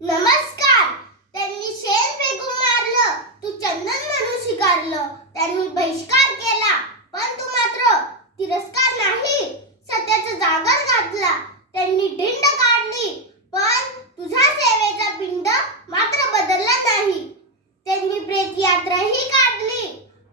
नमस्कार. त्यांनी शेण फेकून मारलं, तू चंदन म्हणून स्वीकारलं. त्यांनी बहिष्कार केला, पण तू मात्र तिरस्कार नाही, सत्याचा जागर घातला. त्यांनी ढिंड काढली, पण तुझा सेवेचा पिंड मात्र बदलला नाही. त्यांनी प्रेत यात्राही काढली,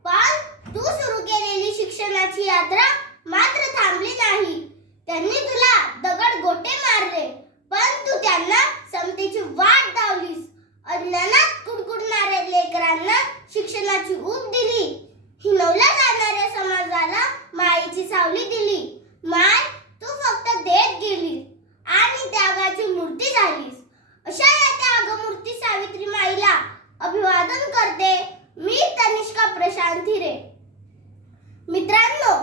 पण तू सुरू केलेली शिक्षणाची यात्रा मात्र थांबली नाही. त्यांनी तुला दगड गोटे मारले, पण तू त्यांना समतेची वाट दावलीस. अज्ञानात कुडकुडणाऱ्या लेकरांना शिक्षणाची ऊब दिली. हिणवल्या जाणाऱ्या समाजाला मायेची सावली दिली. माय, तू फक्त देत गेलीस आणि त्यागाची मूर्ती झालीस. अशा या त्यागमूर्ती सावित्री माईला अभिवादन करते मी, तनिष्का प्रशांत हिरे. मित्रांनो,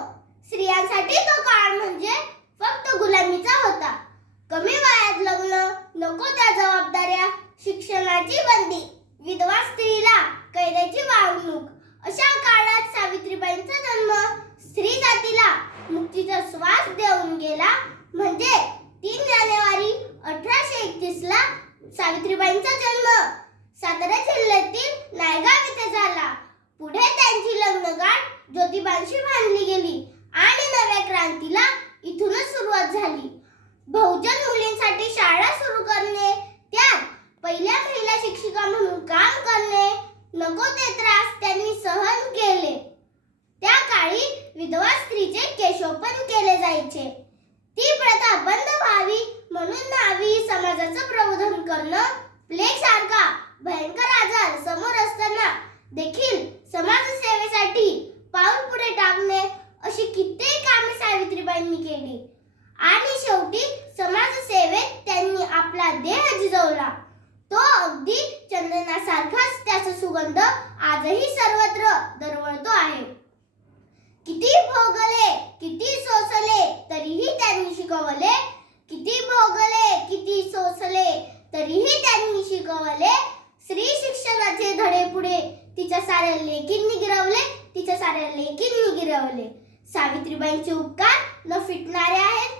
स्त्रियांसाठी तो काळ म्हणजे फक्त गुलामीचा होता. कमी वयात लग्न, नको त्या जबाबदाऱ्या, शिक्षणाची बंदी, विधवा स्त्रीला कैद्याची वागणूक. अशा काळात सावित्रीबाईंचा जन्म स्त्री जातीला मुक्तीचा श्वास देऊन गेला. म्हणजे 3 जानेवारी 1831 ला सावित्रीबाईंचा जन्म सातारा जिल्ह्यातील नायगाव येथे झाला. पुढे त्यांची लग्नगाठ ज्योतिबांशी बांधली गेली आणि नव्या क्रांतीला इथूनच सुरुवात झाली. बहुजन मुलींसाठी शाळा सुरू करणे, त्यात पहिल्या महिला शिक्षिका म्हणून काम करणे, नको ते त्रास त्यांनी सहन केले. त्या काळी विधवा स्त्रीचे केशोपन केले जायचे. ती प्रथा बंद व्हावी म्हणून नावी समाजाचं प्रबोधन करणं, प्लेग सारखा भयंकर आजार समोर असताना देखील समाजसेवेसाठी पाऊल पुढे टाकणे, अशी कित्येक कामे सावित्रीबाईंनी केली आणि शेवटी समाजसेवेत त्यांनी आपला देह झिजवला. तो अगदी चंदनासारखाच त्याचा सुगंध आजही सर्वत्र दरवळतो आहे. किती भोगले, किती सोसले, तरीही त्यांनी शिकवले. किती भोगले, किती सोसले, तरीही त्यांनी शिकवले. स्त्री शिक्षणाचे धडे पुढे तिच्या साऱ्या लेकींनी गिरवले. सावित्रीबाईंचे उपकार न फिटणारे आहेत.